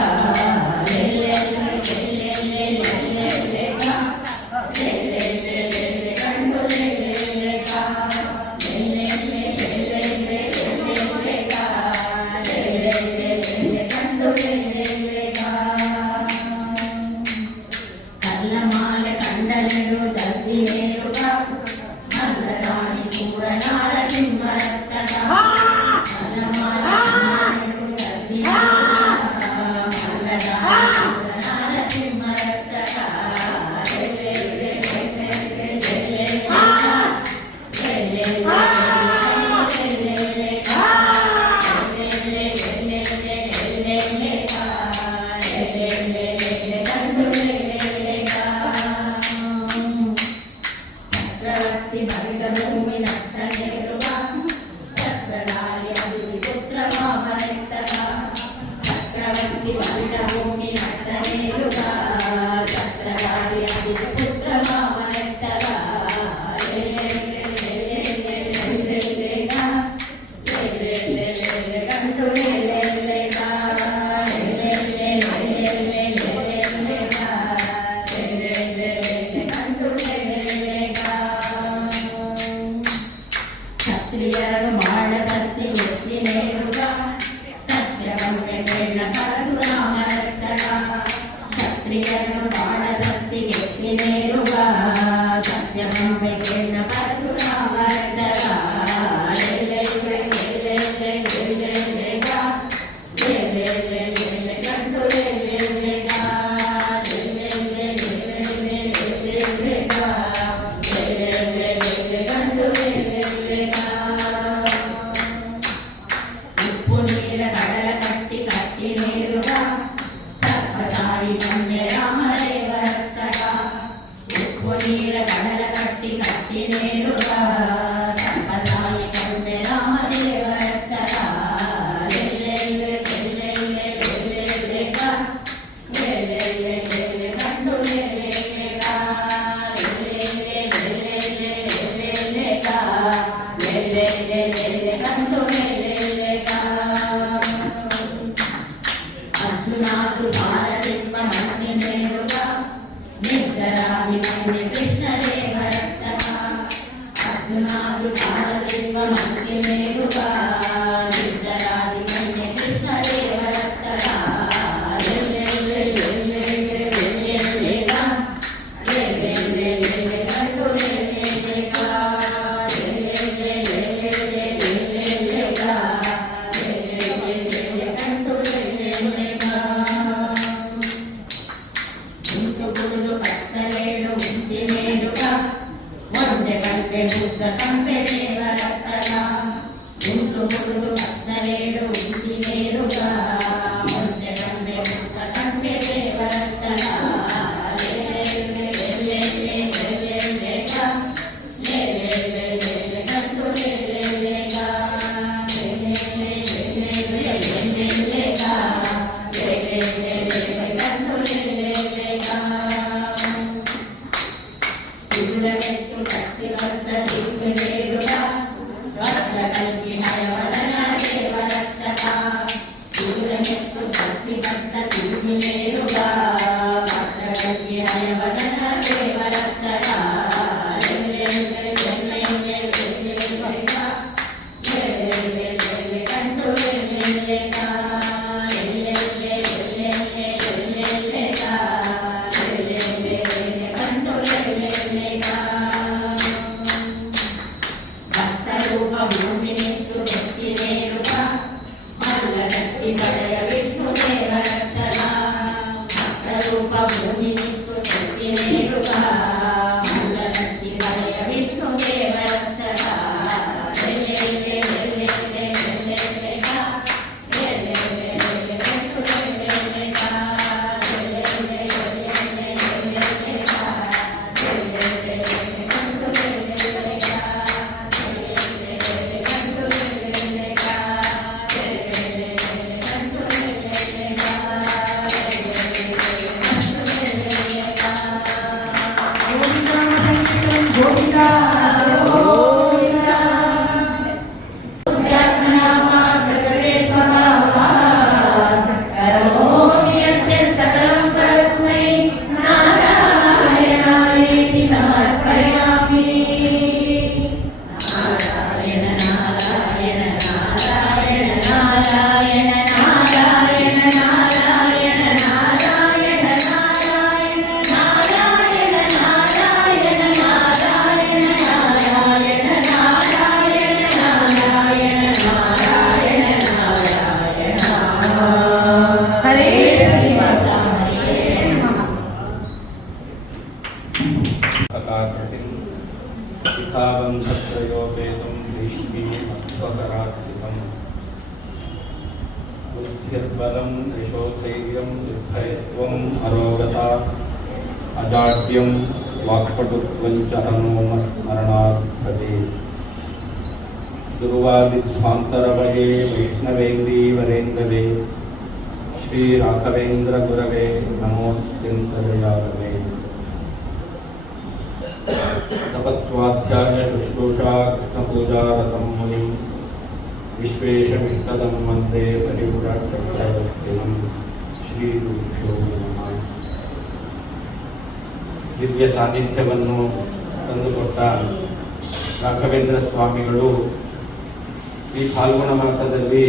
ಕಂಡು ಕಲ್ಲಮಾಲೆ ಕಂಡನೆಡು ದರ್ದಿ ಮೇರುಗ ಮಲ್ಲರಾಣಿ ಪೂರನಾಳ ತಿಮ್ಮರತ್ತಗ ಕಲ್ಲಮಾಲೆ ಕಂಡನೆಡು ದರ್ದಿ ಮಲ್ಲರಾಣಿ ಪೂರನಾಳ ತಿಮ್ಮರತ್ತಗ ಚಕ್ರವರ್ತಿ ಭರಿತ ಭೂಮಿ ನಟ್ಟ ಮೇರುಗ ಛತ್ರಧಾರಿ ಅಭಿವೃದ್ಧಿ ಪುತ್ರ ಮಾಮರತ್ತಗ ಚಕ್ರವರ್ತಿ ಭರಿತ ಭೂಮಿ ನಟ್ಟ ಮೇರುಗ ಛತ್ರಧಾರಿ ಅಭಿವೃದ್ಧಿ ಪುತ್ರ ಮಾಮರತ್ತಗ ಕಂಡು ಕ್ಷತ್ರಿಯರು ಮಾಡಬರ್ತಿ ಎತ್ತಿ ಮೇರುಗ ಸತ್ಯವಂತೆ ಬೆಣ್ಣ ಪರಶುರಾಮರತ್ತಗ ಕ್ಷತ್ರಿಯರು ಮಾಡಬರ್ತಿ ಎತ್ತಿ ಮೇರುಗ ಸತ್ಯವಂತೆ ಬೆಣ್ಣ ಪರಶುರಾಮರತ್ತಗ ಉಪ್ಪು ನೀರ ಕಡಲ ಕಟ್ಟಿ ಕಟ್ಟಿ ಸೂರ್ಯನೆತ್ತು ಭಕ್ತಿ ಭಕ್ತ ತಿರುಗಿನೇರುಗ ಭಕ್ತರಲ್ಲಿ ಹಯವದನ ದೇವರಕ್ಷಕ बुद्धिर्बलं यशोधैर्यं निर्भयत्वम् अरोगता अजाड्यं वाक्पटुत्वं च हनुमस्मरणात् भवेत्। दुर्वादिध्वान्तरवये वैष्णवेन्दीवरेन्दवे श्रीराघवेन्द्रगुरवे नमोऽत्यन्तदयालवे। तपस्वाध्याय शुश्रूषा कृष्णपूजारतं मुनिं विश्वेशमिष्टदं वन्दे परिपुराट्टप्रवर्तिनं ಶ್ರೀಗುರುಭ್ಯೋ ನಮಃ. ದಿವ್ಯ ಸಾನ್ನಿಧ್ಯವನ್ನು ತಂದುಕೊಟ್ಟ ರಾಘವೇಂದ್ರ ಸ್ವಾಮಿಗಳು ಈ ಫಾಲ್ಗುಣ ಮಾಸದಲ್ಲಿ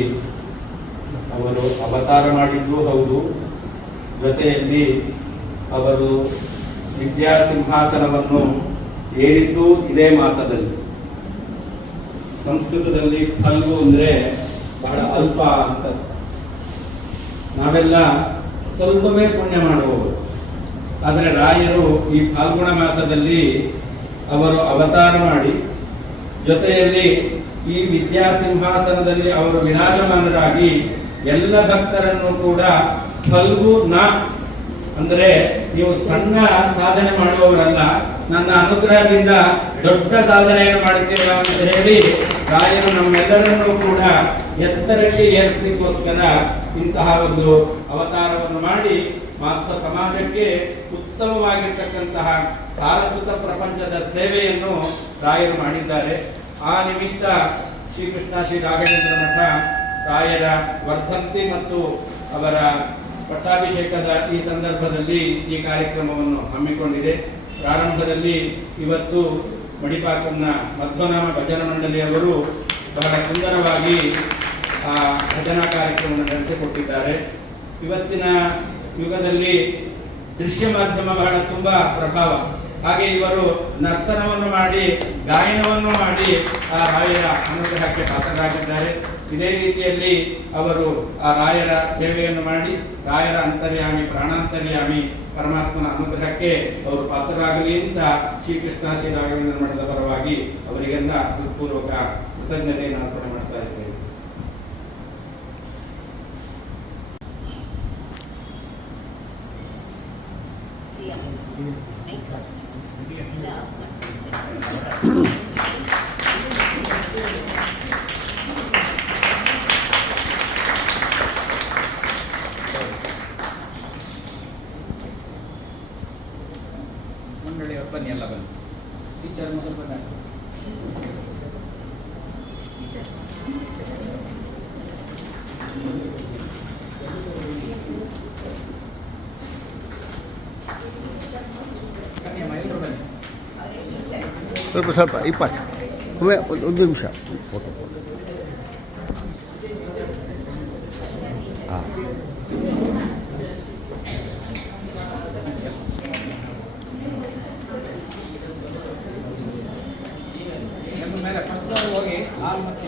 ಅವರು ಅವತಾರ ಮಾಡಿದ್ದೂ ಹೌದು, ಜೊತೆಯಲ್ಲಿ ಅವರು ವಿದ್ಯಾಸಿಂಹಾಸನವನ್ನು ಏರಿದ್ದು ಇದೇ ಮಾಸದಲ್ಲಿ. ಸಂಸ್ಕೃತದಲ್ಲಿ ಫಲ್ಗು ಅಂದರೆ ಬಹಳ ಅಲ್ಪ ಅಂತ, ನಾವೆಲ್ಲ ಸ್ವಲ್ಪವೇ ಪುಣ್ಯ ಮಾಡುವವರು. ಆದರೆ ರಾಯರು ಈ ಫಾಲ್ಗುಣ ಮಾಸದಲ್ಲಿ ಅವರು ಅವತಾರ ಮಾಡಿ ಜೊತೆಯಲ್ಲಿ ಈ ವಿದ್ಯಾಸಿಂಹಾಸನದಲ್ಲಿ ಅವರು ವಿರಾಜಮಾನರಾಗಿ ಎಲ್ಲ ಭಕ್ತರನ್ನು ಕೂಡ ಫಲ್ಗು ನ ಅಂದರೆ ನೀವು ಸಣ್ಣ ಸಾಧನೆ ಮಾಡುವವರಲ್ಲ, ನನ್ನ ಅನುಗ್ರಹದಿಂದ ದೊಡ್ಡ ಸಾಧನೆಯನ್ನು ಮಾಡುತ್ತೇವೆ ಅಂತ ಹೇಳಿ ರಾಯರು ನಮ್ಮೆಲ್ಲರನ್ನೂ ಕೂಡ ಎತ್ತರಕ್ಕೆ ಏರಿಸಲಿಕ್ಕೋಸ್ಕರ ಇಂತಹ ಒಂದು ಅವತಾರವನ್ನು ಮಾಡಿ ಮಾತ್ರ ಸಮಾಜಕ್ಕೆ ಉತ್ತಮವಾಗಿರ್ತಕ್ಕಂತಹ ಸಾರಸ್ವತ ಪ್ರಪಂಚದ ಸೇವೆಯನ್ನು ರಾಯರು ಮಾಡಿದ್ದಾರೆ. ಆ ನಿಮಿತ್ತ ಶ್ರೀಕೃಷ್ಣ ಶ್ರೀ ರಾಘವೇಂದ್ರ ಮಠ ರಾಯರ ವರ್ಧಂತಿ ಮತ್ತು ಅವರ ಪಟ್ಟಾಭಿಷೇಕದ ಈ ಸಂದರ್ಭದಲ್ಲಿ ಈ ಕಾರ್ಯಕ್ರಮವನ್ನು ಹಮ್ಮಿಕೊಂಡಿದೆ. ಪ್ರಾರಂಭದಲ್ಲಿ ಇವತ್ತು ಮಡಿಪಾಕಂನ ಮಧ್ವನಾಮ ಭಜನಾ ಮಂಡಳಿಯವರು ಬಹಳ ಸುಂದರವಾಗಿ ಆ ಭಜನಾ ಕಾರ್ಯಕ್ರಮವನ್ನು ನಡೆಸಿಕೊಟ್ಟಿದ್ದಾರೆ. ಇವತ್ತಿನ ಯುಗದಲ್ಲಿ ದೃಶ್ಯ ಮಾಧ್ಯಮ ಬಹಳ ತುಂಬ ಪ್ರಭಾವ. ಹಾಗೆ ಇವರು ನರ್ತನವನ್ನು ಮಾಡಿ ಗಾಯನವನ್ನು ಮಾಡಿ ಆ ರಾಯರ ಅನುಗ್ರಹಕ್ಕೆ ಪಾತ್ರರಾಗಿದ್ದಾರೆ. ಇದೇ ರೀತಿಯಲ್ಲಿ ಅವರು ಆ ರಾಯರ ಸೇವೆಯನ್ನು ಮಾಡಿ ರಾಯರ ಅಂತರ್ಯಾಮಿ ಪ್ರಾಣಾಂತರ್ಯಾಮಿ ಪರಮಾತ್ಮನ ಅನುಗ್ರಹಕ್ಕೆ ಅವರು ಪಾತ್ರರಾಗಲಿ ಅಂತ ಶ್ರೀಕೃಷ್ಣ ಶ್ರೀ ರಾಘವೇಂದ್ರ ಮಠದ ಪರವಾಗಿ ಅವರಿಗೆಲ್ಲ ಹೃತ್ಪೂರ್ವಕ ಕೃತಜ್ಞತೆಯನ್ನು ಅರ್ಪಣೆ ಮಾಡ್ತಾ ಇದ್ದೇವೆ. ಮಂಡಳಿಯವರು ಬನ್ನಿ, ಎಲ್ಲ ಬನ್ನಿ. ಟೀಚರ್ ಮೊದಲು ಬನ್ನಿ. ಸ್ವಲ್ಪ ಸ್ವಲ್ಪ 20 ಒಮ್ಮೆ ಒಂದು ನಿಮಿಷ ಫೋಟೋ ಹಾಂ ಮೇಲೆ ಫಸ್ಟ್ ಹೋಗಿ ಹಾಲ್ ಮತ್ತು